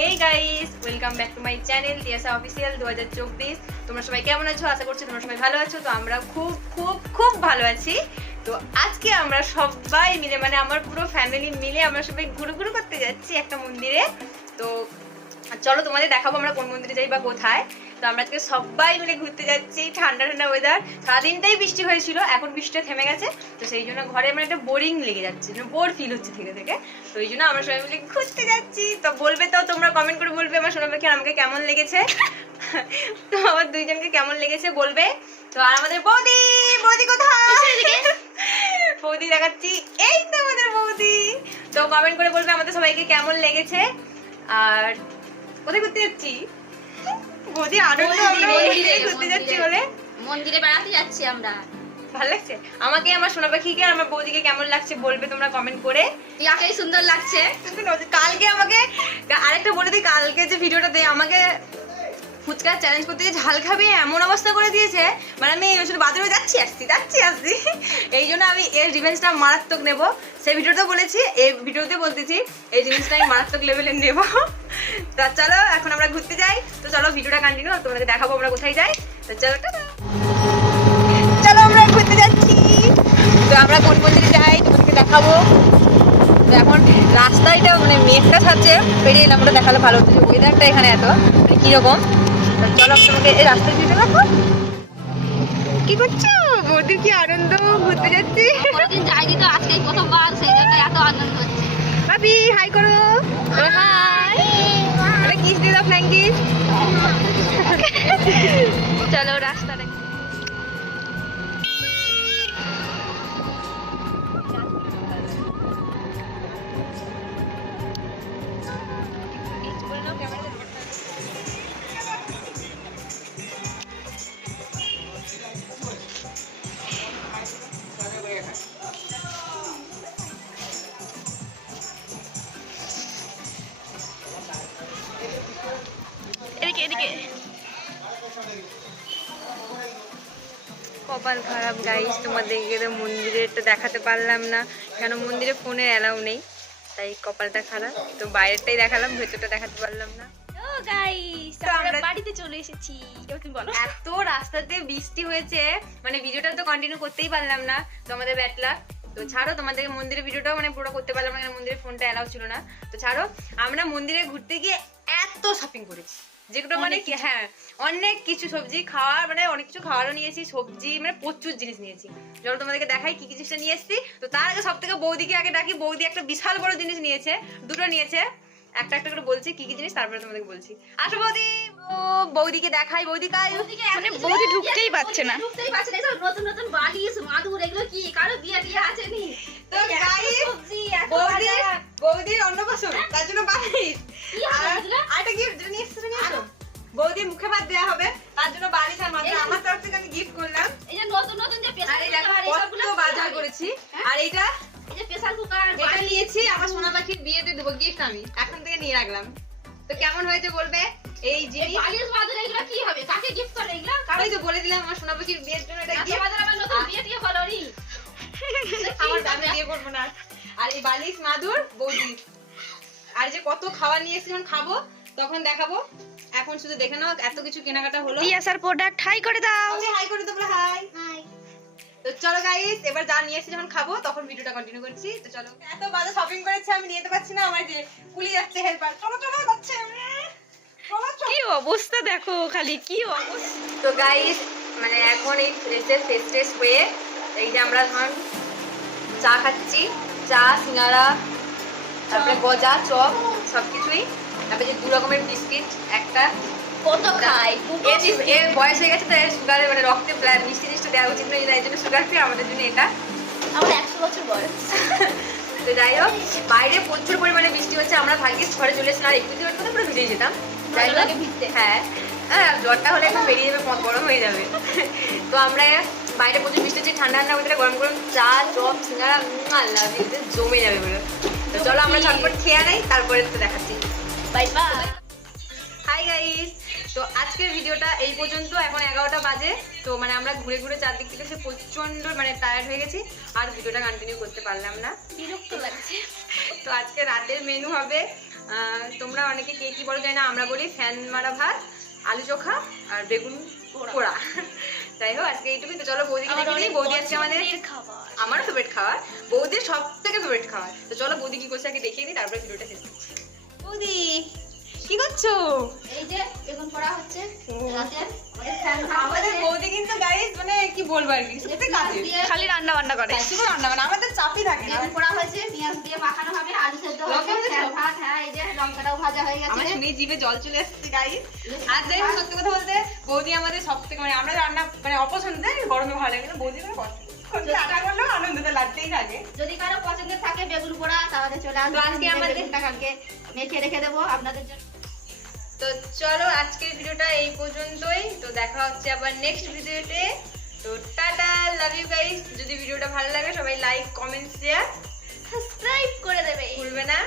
Hey guys, welcome back to my channel Tiyasa official 2024। তোমরা সবাই কেমন আছো? আশা করছি তোমরা সবাই ভালো আছো। তো আমরা খুব খুব খুব ভালো আছি। তো আজকে আমরা সবাই মিলে, মানে আমার পুরো ফ্যামিলি মিলে আমরা সবাই ঘুরু করতে যাচ্ছি একটা মন্দিরে। তো চলো তোমাদের দেখাবো আমরা কোন মন্দিরে যাই বা কোথায়। তো আমরা আজকে সবাই মিলে ঘুরতে যাচ্ছি। ঠান্ডা ঠান্ডা ওয়েদার, সারাদিনটাই বৃষ্টি হয়েছিল, এখন বৃষ্টিটা থেমে গেছে। তো সেই জন্য ঘরে আমার একটা বোরিং লেগে যাচ্ছে, বোর ফিল হচ্ছে থেকে থেকে। তো এই জন্য আমরা সবাই মিলে ঘুরতে যাচ্ছি। তো বলবে, তো তোমরা কমেন্ট করে বলবে আমার সোনা পাখি আর আমাকে কেমন লেগেছে। তো আমার দুইজনকে কেমন লেগেছে বলবে। তো আর আমাদের বৌদি, বৌদি কোথায়? বৌদি দেখাচ্ছি, এই তো আমাদের বৌদি। তো কমেন্ট করে বলবে আমাদের সবাইকে কেমন লেগেছে। আর কোথায় ঘুরতে যাচ্ছি? বৌদি আনন্দ, আমরা মন্দিরে ঘুরতে যাচ্ছি বলে মন্দিরে বেড়াতে যাচ্ছি আমরা। ভালো লাগছে আমাকে, আমার সোনা পাখিকে আর আমার বৌদিকে কেমন লাগছে বলবে তোমরা কমেন্ট করে। ইয়াকেই সুন্দর লাগছে। কালকে আমাকে আরেকটা বলে দিই, কালকে যে ভিডিওটা দিয়ে আমাকে ফুচকা চ্যালেঞ্জ করতে গিয়ে ঝাল খাবে এমন অবস্থা করে দিয়েছে, মানে আমি শুধু বাজারে যাচ্ছি আসছি। এই জন্য আমি এর রিভেঞ্জটা মারাত্মক নেব। সেই ভিডিওতে বলেছি, এই ভিডিওতে বলতেছি এই জিনিসটা আমি মারাত্মক লেভেলে নেব। তা চলো এখন আমরা ঘুরতে যাই। তো চলো ভিডিওটা কন্টিনিউ, তোমাকে দেখাবো আমরা কোথায় যাই। তো চলো চলো আমরা ঘুরতে যাচ্ছি। তো আমরা কোন মন্দিরে যাই তোমাকে দেখাবো। তো এখন রাস্তাটা মানে মেঘটা ছাড়ছে, বেরিয়ে এলাম, ওটা দেখালে ভালো হতো যে ওয়েদারটা এখানে এত মানে কিরকম। চলো তোমাকে এই রাস্তা দিয়ে দেখো কি করছো। বৌদির কি আনন্দ, ঘুরতে যাচ্ছি। কোনদিন যাইনি তো, আজকেই প্রথমবার, সেই জন্য এত আনন্দ হচ্ছে। ভাবি হাই করো। হাই, একটা কিস দিয়ে দাও, ফ্ল্যাং কিস। চলো রাস্তাটা এদিকে। কপাল খারাপ গাইস, তোমাদেরকে তো মন্দিরেরটা দেখাতে পারলাম না, কেন মন্দিরে ফোনের অ্যালাউ নেই, তাই কপালটা খারাপ। তো বাইরেরটাই দেখালাম, ভেতরটা দেখাতে পারলাম না। ও গাইস, আমরা বাড়িতে চলে এসেছি। তুমি বলো। এত রাস্তাতে বৃষ্টি হয়েছে, মানে ভিডিওটা তো কন্টিনিউ করতেই পারলাম না, তো আমাদের ব্যাটলা। তো ছাড়ো, তোমাদেরকে মন্দিরের ভিডিওটাও মানে পুরো করতে পারলাম না, মন্দিরে ফোনটা অ্যালাউ ছিল না। তো ছাড়ো, আমরা মন্দিরে ঘুরতে গিয়ে এত শপিং করেছি, যেগুলো মানে কি, হ্যাঁ অনেক কিছু সবজি খাওয়ার, মানে অনেক কিছু খাওয়ারও নিয়েছি, সবজি মানে প্রচুর জিনিস নিয়েছি। চলো তোমাদেরকে দেখাই কি কি জিনিসটা নিয়ে এসেছি। তো তার আগে সব থেকে বৌদিকে আগে ডাকি। বৌদি একটা বিশাল বড় জিনিস নিয়েছে, দুটো নিয়েছে, একটা একটা করে বলছি কি কি জিনিস, তারপরে তোমাদেরকে বলছি। আসো বৌদি। ও বৌদিকে দেখাই, বৌদি কাজ মানে বৌদি ঢুকতেই পারছে না। এসব নতুন নতুন বালিশ, মাদুর, এগুলো কি কারো বিয়ে টিয়ে আছে নি? তো গাইস, বৌদির অন্নপ্রাশন, তার জন্য বালিশ আর একটা গিফট নিয়ে এসেছে। বৌদির মুখে ভাত দেওয়া হবে, তার জন্য বালিশ আর মাদুর আমার তরফ থেকে আমি গিফট করলাম। এই যে নতুন নতুন যে প্রেসার কুকার, কত বাজার করেছি। আর এইটা, এই যে প্রেসার কুকার এটা নিয়েছি আমার সোনা পাখির বিয়েতে দেবো গিফট, আমি এখন থেকে নিয়ে রাখলাম। তো কেমন হয়েছে বলবে এই জিনিস। বালিশ, মাদুর, এগুলো কি হবে? কাকে গিফট করে এগুলো? কারোই তো বলে দিলাম আমার সোনা পাখির বিয়ের জন্য এটা গিফট। আমাদের আবার নতুন বিয়ে টিয়ে হলো নি। আমার দাদা বিয়ে করবো না। আর এই বালিশ মাদুর বৌদি, আর যে কত খাবার নিয়ে এসেছি, যখন খাবো তখন দেখাবো। এখন শুধু দেখে নাও এত কিছু কেনাকাটা হলো। টিয়াসার প্রোডাক্ট হাই করে দাও। হাই করে দাও, হাই। তো চলো গাইস, এবার যা নিয়ে এসেছি যখন খাবো তখন ভিডিওটা কন্টিনিউ করছি। তো চলো, এত বাজে শপিং করেছে আমি নিয়ে যেতে পারছি না, আমার যে কুলি যাচ্ছে হেল্পার। চলো যাচ্ছে। কি অবস্থা দেখো, খালি কি অবস্থা। তো গাইস, মানে এখন এই ফ্রেশ হয়ে এই যে আমরা এখন চা খাচ্ছি, চা, সিঙ্গারা, তারপরে গজা, চপ, সবকিছুই। তারপরে যে 2 রকমের বিস্কিট, একটা কত খাই। এর বয়স হয়ে গেছে, তো সুগারে মানে রক্তে মিষ্টি জিনিসটা দেওয়া উচিত নয়, এই জন্য সুগার ফ্রি, আমাদের জন্য এটা। আমার 100 বছর বয়স। তো যাই হোক, বাইরে প্রচুর পরিমাণে বৃষ্টি হচ্ছে, আমরা ভাগ্যিস ঘরে চলে এসেছিলাম, আর একটু দিনের মধ্যে পুরো ভিজে যেতাম। যাই হোক, হ্যাঁ জ্বরটা হলে একটু বেরিয়ে যাবে, গরম হয়ে যাবে। তো আমরা বাইরে প্রচুর বৃষ্টি হচ্ছে, ঠান্ডা ঠান্ডা ওদের গরম গরম চা, চপ, সিঙ্গারা, আল্লাহ জমে যাবে বলে। তো চলো আমরা ঝটপট খেয়ে নেই, তারপরে তো দেখাচ্ছি। Bye bye. হাই গাইস, তো আজকের ভিডিওটা এই পর্যন্ত। এখন 11টা বাজে। তো মানে আমরা ঘুরে চারদিক থেকে সে প্রচন্ড মানে টায়ার্ড হয়ে গেছি, আর ভিডিওটা কন্টিনিউ করতে পারলাম না, বিরক্ত লাগছে। তো আজকে রাতের মেনু হবে তোমরা অনেকে কে কি বলো জানি না, আমরা বলি ফ্যান মারা ভাত, আলু চোখা আর বেগুন পোড়া। তাই হোক, আজকে এইটুকুই। তো চলো বৌদিকে দেখে নিই। বৌদি আজকে আমাদের আমার ফেভারিট খাবার, বৌদির সব থেকে ফেভারিট খাবার। তো চলো বৌদি কি করছে আগে দেখিয়ে দিই, তারপরে ভিডিওটা শেষ করছি। বৌদি কি করছো? এই যে বেগুন পোড়া হচ্ছে রাতে আমাদের বৌদি কিন্তু গাইস মানে কি বলবো আর কি, সত্যি কাজে খালি রান্না বান্না করে, শুধু রান্না বান্না, আমাদের চাপই থাকে না। বেগুন পোড়া হয়েছে, পেঁয়াজ দিয়ে মাখানো হবে, আলু সেদ্ধ লঙ্কা হয়েছে, দিয়েছো? ভাত, হ্যাঁ এই যে লঙ্কাটাও ভাজা হয়ে আমার গেছে। শুনে জিভে জল চলে আসছে গাইস। আর যাই হোক, সত্যি কথা বলতে বৌদি আমাদের সব থেকে মানে আমরা রান্না মানে অপছন্দের, গরমে ভালো লাগে না, বৌদি কোনো কষ্ট রান্না করলেও আনন্দটা লাগতেই থাকে। যদি কারো পছন্দের থাকে বেগুন পোড়া তাহলে চলে আসবে। তো আজকে আমাদের- বেগুনটা কালকে মেখে রেখে দেবো আপনাদের জন্য। তো চলো আজকের ভিডিওটা এই পর্যন্তই। তো দেখা হচ্ছে আবার নেক্সট ভিডিওতে। তো টাটা, লাভ ইউ গাইস। যদি ভিডিওটা ভালো লাগে সবাই লাইক, কমেন্ট, শেয়ার, সাবস্ক্রাইব করে দেবে, ভুলবে না।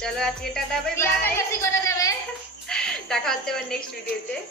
চলো আজকে টাটা, বাই টিয়াটা বাই। বেশি করে দেবে। দেখা হচ্ছে আবার নেক্সট ভিডিওতে।